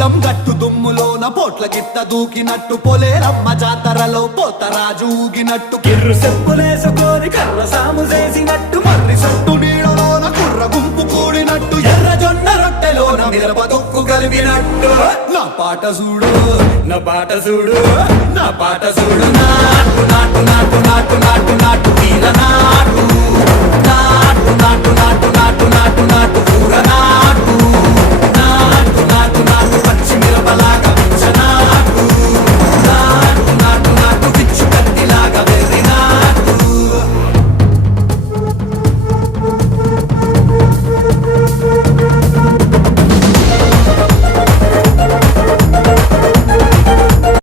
పొలం గట్టు దుమ్ములోన పోట్ల గిత్త దూకినట్టు పొలేరమ్మ జాతరలో పోతరాజు ఊగినట్టు కిర్రు చెప్పులేసుకొని కర్ర సాము చేసినట్టు మర్రి సట్టు నీడలోన కుర్ర గుంపు కూడినట్టు ఎర్ర జొన్న రొట్టెలోన మిరప తొక్కు కలిపినట్టు నా పాట చూడు నా పాట చూడు నా పాట చూడు నాటు నాటు నాటు